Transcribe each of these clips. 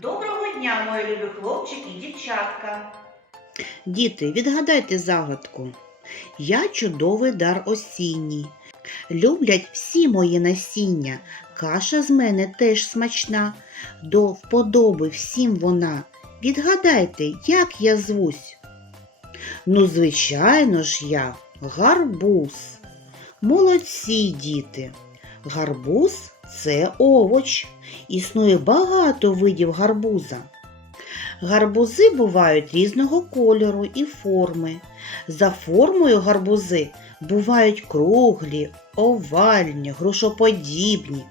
Доброго дня, мої любі хлопчики і дівчатка. Діти, відгадайте загадку. Я чудовий дар осінній. Люблять всі мої насіння. Каша з мене теж смачна. До вподоби всім вона. Відгадайте, як я звусь? Ну, звичайно ж я, гарбуз. Молодці, діти. Гарбуз це овоч. Існує багато видів гарбуза. Гарбузи бувають різного кольору і форми. За формою гарбузи бувають круглі, овальні, грушоподібні.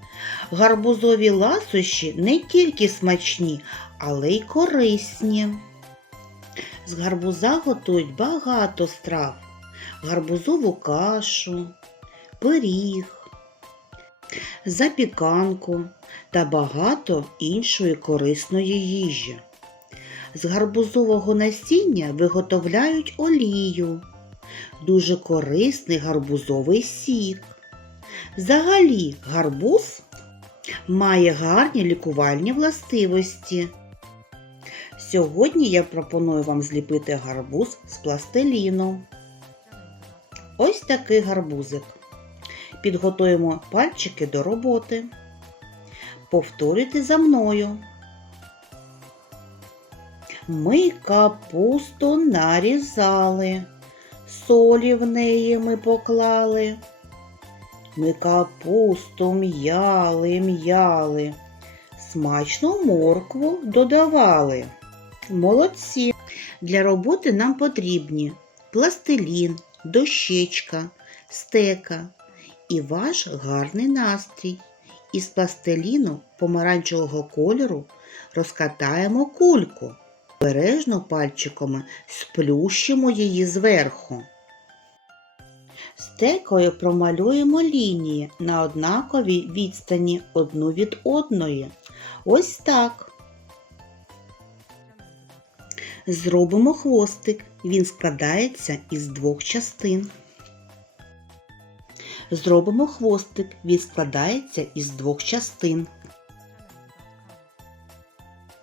Гарбузові ласощі не тільки смачні, але й корисні. З гарбуза готують багато страв: гарбузову кашу, пиріг, запіканку та багато іншої корисної їжі. З гарбузового насіння виготовляють олію, дуже корисний гарбузовий сік. Взагалі, гарбуз має гарні лікувальні властивості. Сьогодні я пропоную вам зліпити гарбуз з пластиліну. Ось такий гарбузик. Підготуємо пальчики до роботи. Повторюйте за мною. Ми капусту нарізали, солі в неї ми поклали. Ми капусту м'яли, м'яли, смачну моркву додавали. Молодці! Для роботи нам потрібні пластилін, дощечка, стека і ваш гарний настрій. Із пластиліну помаранчевого кольору розкатаємо кульку. Бережно пальчиками сплющимо її зверху. Стекою промалюємо лінії на однаковій відстані одну від одної. Ось так. Зробимо хвостик. Він складається із двох частин. Зробимо хвостик. Він складається із двох частин.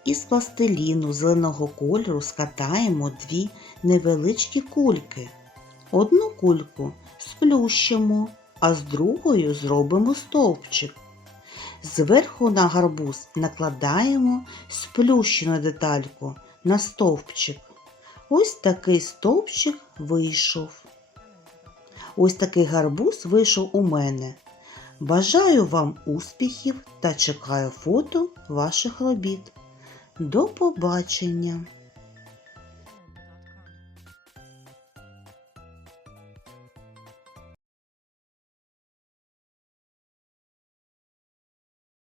Із пластиліну зеленого кольору скатаємо дві невеличкі кульки. Одну кульку сплющимо, а з другою зробимо стовпчик. Зверху на гарбуз накладаємо сплющену детальку на стовпчик. Ось такий стовпчик вийшов. Ось такий гарбуз вийшов у мене. Бажаю вам успіхів та чекаю фото ваших робіт. До побачення!